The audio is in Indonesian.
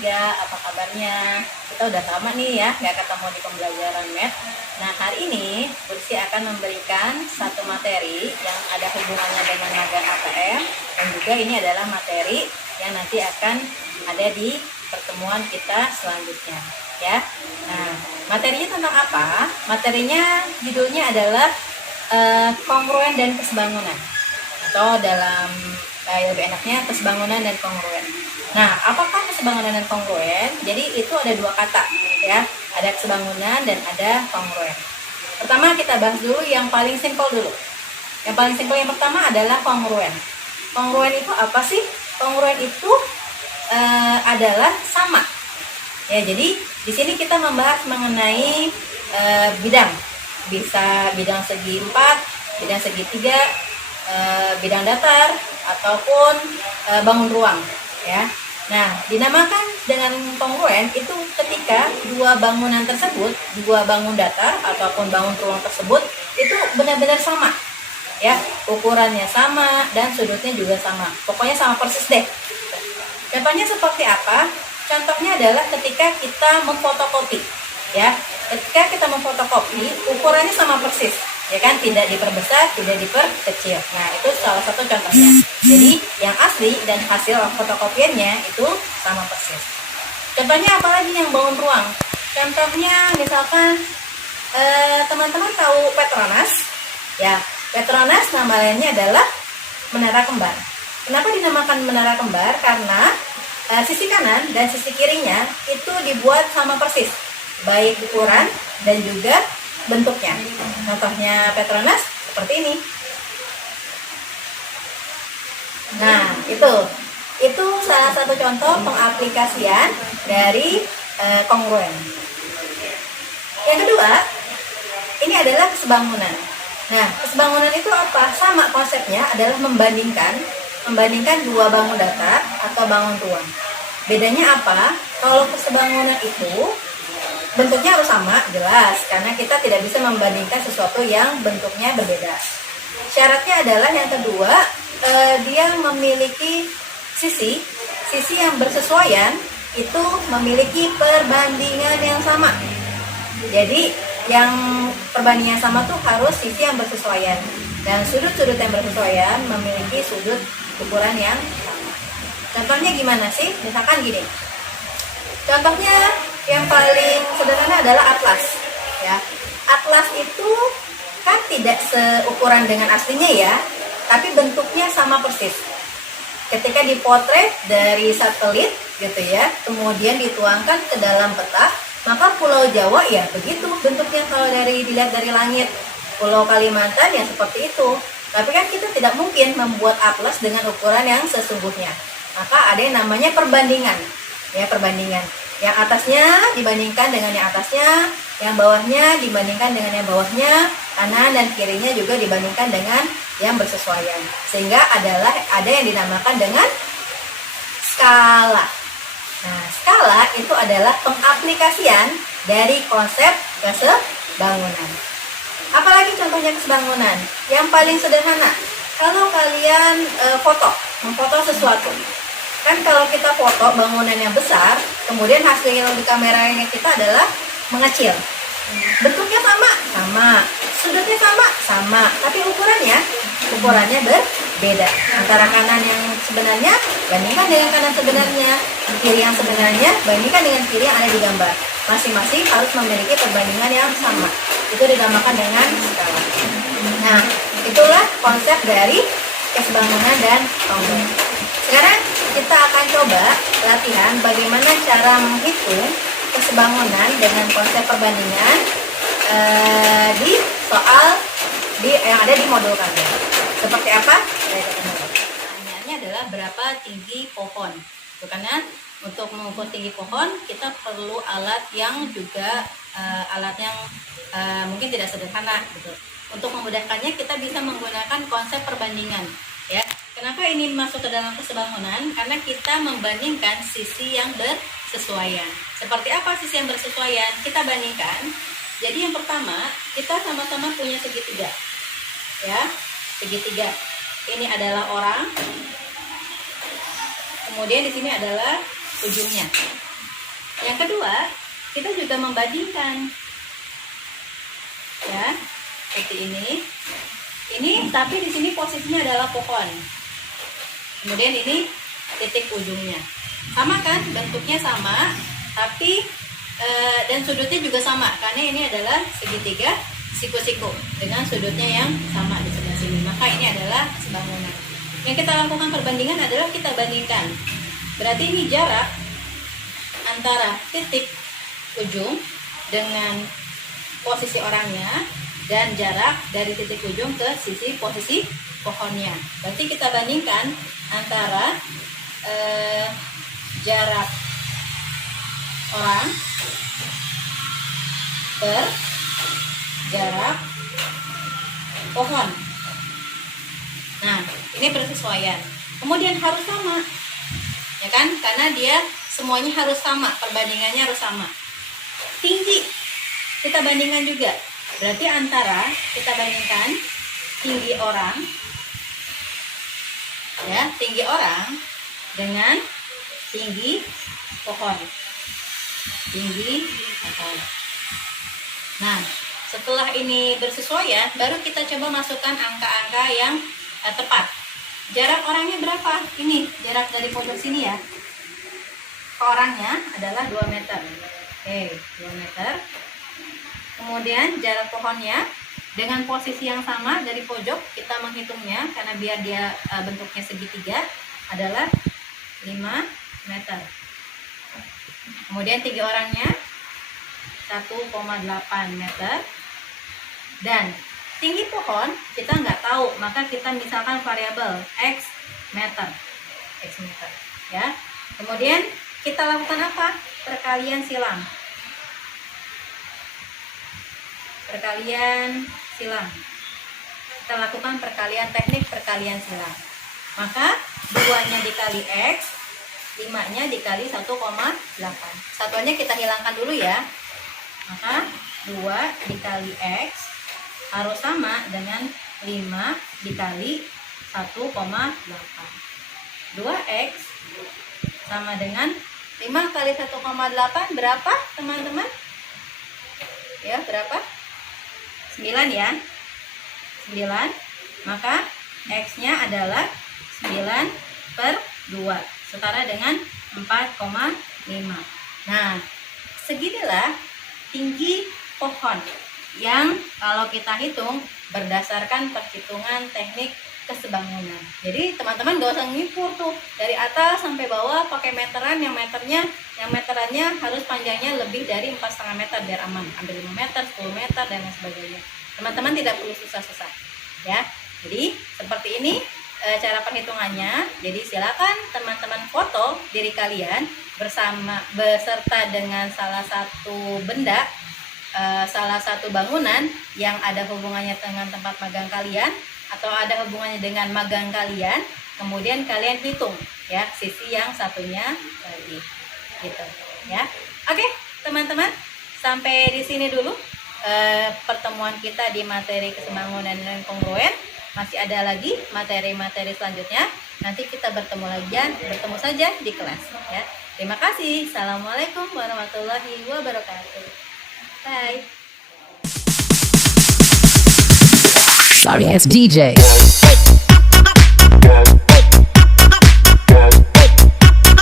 3, apa kabarnya? Kita udah lama nih ya, nggak ketemu di pembelajaran Math. Nah, hari ini Bursi akan memberikan satu materi yang ada hubungannya dengan magang ATM, dan juga ini adalah materi yang nanti akan ada di pertemuan kita selanjutnya. Ya, nah materinya tentang apa? Materinya judulnya adalah kongruen dan kesebangunan, atau dalam lebih enaknya kesebangunan dan kongruen. Nah, apakah kesebangunan dan kongruen? Jadi itu ada dua kata ya, ada kesebangunan dan ada kongruen. Pertama kita bahas dulu yang paling simpel dulu. Yang paling simpel yang pertama adalah kongruen. Kongruen itu apa sih? Kongruen itu adalah sama. Ya, jadi di sini kita membahas mengenai bidang. Bisa bidang segi 4, bidang segi 3, bidang datar, ataupun bangun ruang ya. Nah, dinamakan dengan kongruen itu ketika dua bangunan tersebut, dua bangun datar ataupun bangun ruang tersebut itu benar-benar sama ya, ukurannya sama dan sudutnya juga sama, pokoknya sama persis deh. Contohnya seperti apa? Contohnya adalah ketika kita memfotokopi ya. Ketika kita memfotokopi, ukurannya sama persis, ya kan? Tidak diperbesar, tidak diperkecil. Nah, itu salah satu contohnya. Jadi, yang asli dan hasil fotokopiannya itu sama persis. Contohnya apalagi yang bangun ruang? Contohnya misalkan teman-teman tahu Petronas? Ya, Petronas nama lainnya adalah menara kembar. Kenapa dinamakan menara kembar? Karena sisi kanan dan sisi kirinya itu dibuat sama persis, baik ukuran dan juga bentuknya. Contohnya Petronas seperti ini. Nah, itu salah satu contoh pengaplikasian dari kongruen. Yang kedua, ini adalah kesebangunan. Nah, kesebangunan itu apa? Sama konsepnya, adalah membandingkan dua bangun datar atau bangun ruang. Bedanya apa? Kalau kesebangunan itu bentuknya harus sama, jelas, karena kita tidak bisa membandingkan sesuatu yang bentuknya berbeda. Syaratnya adalah yang kedua, dia memiliki sisi yang bersesuaian, itu memiliki perbandingan yang sama. Jadi yang perbandingan sama tuh harus sisi yang bersesuaian, dan sudut-sudut yang bersesuaian memiliki sudut ukuran yang sama. Contohnya gimana sih? Misalkan gini. Contohnya yang paling sederhana adalah atlas ya. Atlas itu kan tidak seukuran dengan aslinya ya, tapi bentuknya sama persis. Ketika dipotret dari satelit gitu ya, kemudian dituangkan ke dalam peta, maka Pulau Jawa ya begitu bentuknya kalau dilihat dari langit. Pulau Kalimantan ya seperti itu. Tapi kan kita tidak mungkin membuat atlas dengan ukuran yang sesungguhnya. Maka ada yang namanya perbandingan. Ya, perbandingan. Yang atasnya dibandingkan dengan yang atasnya, yang bawahnya dibandingkan dengan yang bawahnya, kanan dan kirinya juga dibandingkan dengan yang bersesuaian. Sehingga ada yang dinamakan dengan skala. Nah, skala itu adalah pengaplikasian dari konsep kesebangunan. Apalagi contohnya kesebangunan? Yang paling sederhana, kalau kalian memfoto sesuatu. Kan kalau kita foto bangunan yang besar, kemudian hasil di kameranya kita adalah mengecil. Bentuknya sama, sudutnya sama, tapi ukurannya berbeda. Antara kanan yang sebenarnya bandingkan dengan kanan sebenarnya, kiri yang sebenarnya bandingkan dengan kiri yang ada di gambar. Masing-masing harus memiliki perbandingan yang sama. Itu dinamakan dengan skala. Nah, itulah konsep dari kesebangunan dan kongruen. Sekarang kita akan coba latihan bagaimana cara menghitung kesebangunan dengan konsep perbandingan di soal yang ada di modul kalian. Seperti apa? Pertanyaannya adalah berapa tinggi pohon? Karena untuk mengukur tinggi pohon kita perlu alat yang juga alat yang mungkin tidak sederhana gitu. Untuk memudahkannya kita bisa menggunakan konsep perbandingan ya. Kenapa ini masuk ke dalam kesebangunan? Karena kita membandingkan sisi yang bersesuaian. Seperti apa sisi yang bersesuaian? Kita bandingkan. Jadi yang pertama, kita sama-sama punya segitiga. Ya, segitiga. Ini adalah orang. Kemudian di sini adalah ujungnya. Yang kedua, kita juga membandingkan, ya, seperti ini. Ini tapi di sini posisinya adalah pohon. Kemudian ini titik ujungnya. Sama kan, bentuknya sama, tapi dan sudutnya juga sama karena ini adalah segitiga siku-siku dengan sudutnya yang sama di sebelah sini. Maka ini adalah sebangunan. Yang kita lakukan perbandingan adalah kita bandingkan. Berarti ini jarak antara titik ujung dengan posisi orangnya dan jarak dari titik ujung ke sisi posisi pohonnya. Berarti kita bandingkan antara jarak orang per jarak pohon. Nah, ini persesuaian. Kemudian harus sama, ya kan? Karena dia semuanya harus sama, perbandingannya harus sama. Tinggi kita bandingkan juga. Berarti antara kita bandingkan tinggi orang, ya, tinggi orang dengan tinggi pohon. Tinggi pohon. Nah, setelah ini bersesuaian, baru kita coba masukkan angka-angka yang tepat. Jarak orangnya berapa? Ini jarak dari pojok sini ya. Ke orangnya adalah 2 meter. Oke, 2 meter. Kemudian jarak pohonnya dengan posisi yang sama dari pojok kita menghitungnya karena biar dia bentuknya segitiga adalah 5 meter. Kemudian tinggi orangnya 1,8 meter. Dan tinggi pohon kita nggak tahu, maka kita misalkan variabel x meter, ya. Kemudian kita lakukan apa? Perkalian silang. Kita lakukan teknik perkalian silang. Maka 2-nya dikali x, 5-nya dikali 1,8. Satuannya kita hilangkan dulu ya. Maka 2 dikali x harus sama dengan 5 dikali 1,8. 2x sama dengan 5 kali 1,8 berapa teman-teman? Ya, berapa? 9 ya. 9. Maka x-nya adalah 9 per 2 setara dengan 4,5. Nah, seginilah tinggi pohon yang kalau kita hitung berdasarkan perhitungan teknik kesebangunan. Jadi teman-teman gak usah ngukur tuh dari atas sampai bawah pakai meteran, yang meterannya harus panjangnya lebih dari 4,5 meter biar aman. Ambil 5 meter, 10 meter dan lain sebagainya. Teman-teman tidak perlu susah-susah ya. Jadi seperti ini cara perhitungannya. Jadi silakan teman-teman foto diri kalian beserta dengan salah satu benda, salah satu bangunan yang ada hubungannya dengan tempat magang kalian atau ada hubungannya dengan magang kalian. Kemudian kalian hitung ya sisi yang satunya lagi, gitu ya. Oke teman-teman, sampai di sini dulu pertemuan kita di materi kesebangunan dan kongruen. Masih ada lagi materi-materi selanjutnya. Nanti kita bertemu saja di kelas ya. Terima kasih. Assalamualaikum warahmatullahi wabarakatuh. Bye. Sorry, it's DJ.